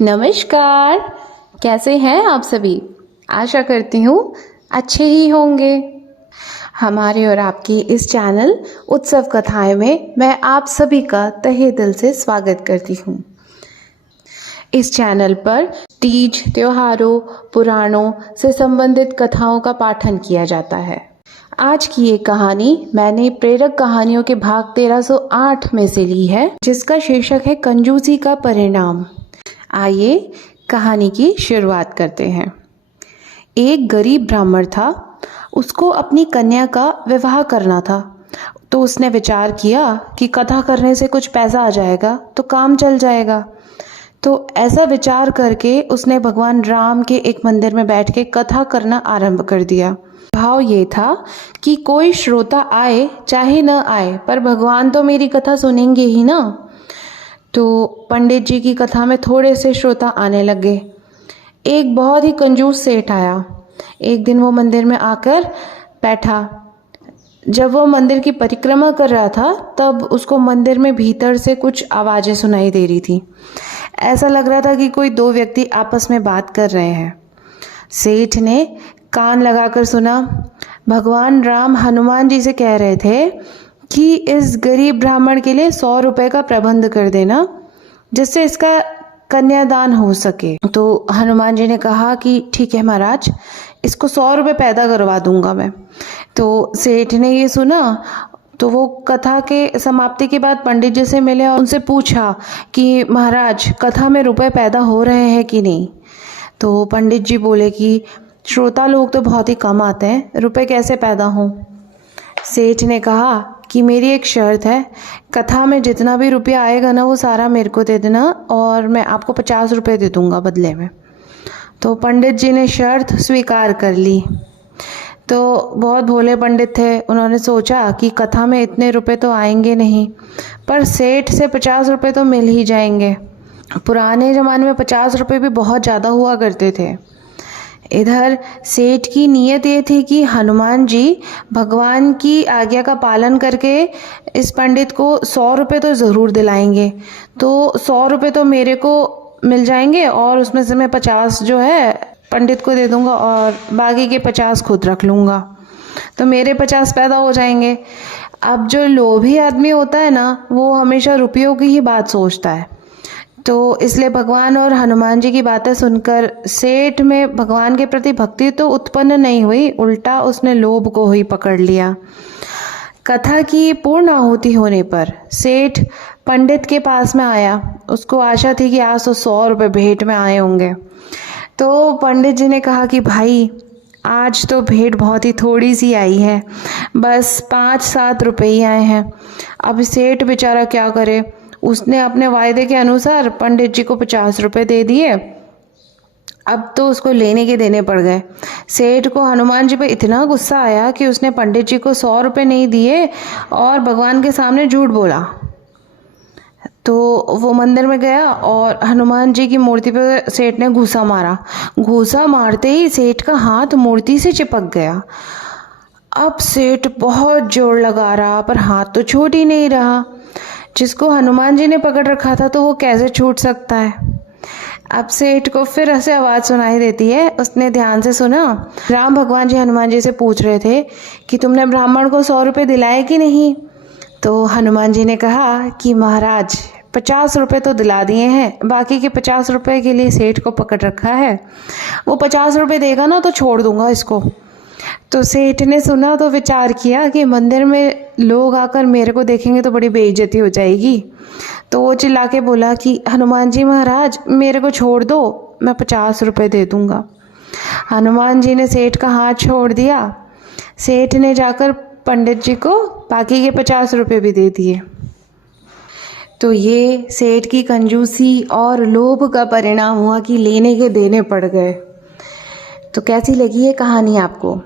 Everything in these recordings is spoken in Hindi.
नमस्कार। कैसे हैं आप सभी? आशा करती हूँ अच्छे ही होंगे। हमारे और आपकी इस चैनल उत्सव कथाएं में मैं आप सभी का तहे दिल से स्वागत करती हूँ। इस चैनल पर तीज, त्योहारों, पुराणों से संबंधित कथाओं का पाठन किया जाता है। आज की ये कहानी मैंने प्रेरक कहानियों के भाग 1308 में से ली है, जिसका शीर्षक है कंजूसी का परिणाम। आइए कहानी की शुरुआत करते हैं। एक गरीब ब्राह्मण था। उसको अपनी कन्या का विवाह करना था, तो उसने विचार किया कि कथा करने से कुछ पैसा आ जाएगा तो काम चल जाएगा। तो ऐसा विचार करके उसने भगवान राम के एक मंदिर में बैठ के कथा करना आरंभ कर दिया। भाव ये था कि कोई श्रोता आए चाहे न आए, पर भगवान तो मेरी कथा सुनेंगे ही ना। तो पंडित जी की कथा में थोड़े से श्रोता आने लगे। एक बहुत ही कंजूस सेठ आया। एक दिन वो मंदिर में आकर बैठा। जब वो मंदिर की परिक्रमा कर रहा था, तब उसको मंदिर में भीतर से कुछ आवाज़ें सुनाई दे रही थी। ऐसा लग रहा था कि कोई दो व्यक्ति आपस में बात कर रहे हैं। सेठ ने कान लगाकर सुना। भगवान राम हनुमान जी से कह रहे थे कि इस गरीब ब्राह्मण के लिए 100 रुपए का प्रबंध कर देना, जिससे इसका कन्यादान हो सके। तो हनुमान जी ने कहा कि ठीक है महाराज, इसको 100 रुपए पैदा करवा दूंगा मैं। तो सेठ ने ये सुना, तो वो कथा के समाप्ति के बाद पंडित जी से मिले और उनसे पूछा कि महाराज, कथा में रुपए पैदा हो रहे हैं कि नहीं। तो पंडित जी बोले कि श्रोता लोग तो बहुत ही कम आते हैं, रुपए कैसे पैदा हों। सेठ ने कहा कि मेरी एक शर्त है, कथा में जितना भी रुपया आएगा ना, वो सारा मेरे को दे देना और मैं आपको 50 रुपये दे दूंगा बदले में। तो पंडित जी ने शर्त स्वीकार कर ली। तो बहुत भोले पंडित थे। उन्होंने सोचा कि कथा में इतने रुपए तो आएंगे नहीं, पर सेठ से 50 रुपये तो मिल ही जाएंगे। पुराने ज़माने में 50 रुपये भी बहुत ज़्यादा हुआ करते थे। इधर सेठ की नीयत ये थी कि हनुमान जी भगवान की आज्ञा का पालन करके इस पंडित को 100 रुपये तो ज़रूर दिलाएंगे। तो 100 रुपये तो मेरे को मिल जाएंगे और उसमें से मैं 50 जो है पंडित को दे दूंगा और बाकी के 50 खुद रख लूँगा। तो मेरे 50 पैदा हो जाएंगे। अब जो लोभी आदमी होता है ना, वो हमेशा रुपयों की ही बात सोचता है। तो इसलिए भगवान और हनुमान जी की बातें सुनकर सेठ में भगवान के प्रति भक्ति तो उत्पन्न नहीं हुई, उल्टा उसने लोभ को ही पकड़ लिया। कथा की पूर्ण आहुति होने पर सेठ पंडित के पास में आया। उसको आशा थी कि आज तो 100 रुपये भेंट में आए होंगे। तो पंडित जी ने कहा कि भाई, आज तो भेंट बहुत ही थोड़ी सी आई है, बस 5-7 रुपये ही आए हैं। अब सेठ बेचारा क्या करे। उसने अपने वायदे के अनुसार पंडित जी को 50 रुपये दे दिए। अब तो उसको लेने के देने पड़ गए। सेठ को हनुमान जी पे इतना गुस्सा आया कि उसने पंडित जी को 100 रुपये नहीं दिए और भगवान के सामने झूठ बोला। तो वो मंदिर में गया और हनुमान जी की मूर्ति पे सेठ ने घूसा मारा। घूसा मारते ही सेठ का हाथ मूर्ति से चिपक गया। अब सेठ बहुत जोर लगा रहा, पर हाथ तो छूट ही नहीं रहा। जिसको हनुमान जी ने पकड़ रखा था, तो वो कैसे छूट सकता है। अब सेठ को फिर ऐसे आवाज़ सुनाई देती है। उसने ध्यान से सुना। राम भगवान जी हनुमान जी से पूछ रहे थे कि तुमने ब्राह्मण को 100 रुपये दिलाए कि नहीं। तो हनुमान जी ने कहा कि महाराज, 50 रुपये तो दिला दिए हैं, बाकी के 50 रुपये के लिए सेठ को पकड़ रखा है। वो 50 रुपये देगा ना तो छोड़ दूंगा इसको। तो सेठ ने सुना तो विचार किया कि मंदिर में लोग आकर मेरे को देखेंगे तो बड़ी बेइज्जती हो जाएगी। तो वो चिल्ला के बोला कि हनुमान जी महाराज, मेरे को छोड़ दो, मैं 50 रुपये दे दूंगा। हनुमान जी ने सेठ का हाथ छोड़ दिया। सेठ ने जाकर पंडित जी को बाकी के 50 रुपये भी दे दिए। तो ये सेठ की कंजूसी और लोभ का परिणाम हुआ कि लेने के देने पड़ गए। तो कैसी लगी ये कहानी आपको?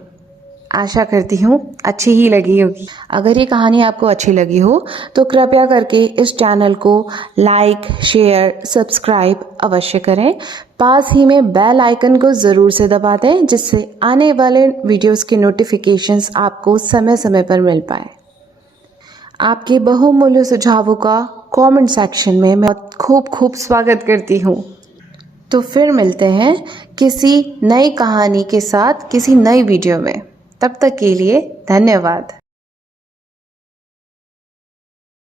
आशा करती हूँ अच्छी ही लगी होगी। अगर ये कहानी आपको अच्छी लगी हो तो कृपया करके इस चैनल को लाइक, शेयर, सब्सक्राइब अवश्य करें। पास ही में बेल आइकन को ज़रूर से दबा दें, जिससे आने वाले वीडियोस के नोटिफिकेशंस आपको समय समय पर मिल पाए। आपके बहुमूल्य सुझावों का कमेंट सेक्शन में मैं खूब स्वागत करती हूँ। तो फिर मिलते हैं किसी नई कहानी के साथ किसी नई वीडियो में। तब तक के लिए धन्यवाद।